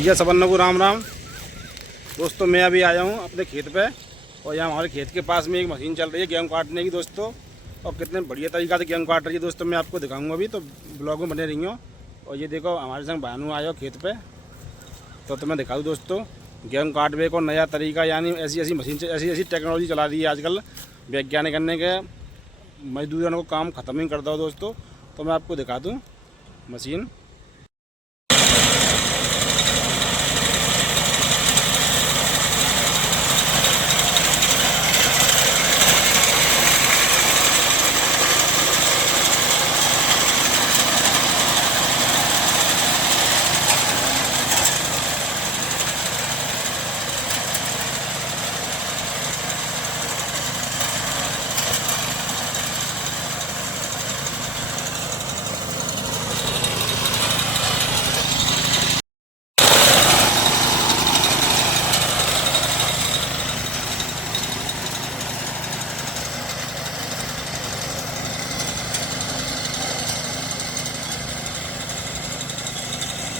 भैया सबन्ना को राम राम। दोस्तों मैं अभी आया हूँ अपने खेत पे और यहाँ हमारे खेत के पास में एक मशीन चल रही है गेहूँ काटने की दोस्तों, और कितने बढ़िया तरीका से गेहूँ काट रही है दोस्तों। मैं आपको दिखाऊंगा अभी, तो ब्लॉग में बने रही हूँ। और ये देखो हमारे संग भानु आया हो खेत पे, तो मैं दिखाऊँ दोस्तों गेहूँ काटने को नया तरीका, यानी ऐसी ऐसी मशीन से ऐसी टेक्नोलॉजी चला दी है आजकल वैज्ञानिक करने के, मजदूरों को काम ख़त्म ही कर दो दोस्तों। तो मैं आपको दिखा दूँ मशीन।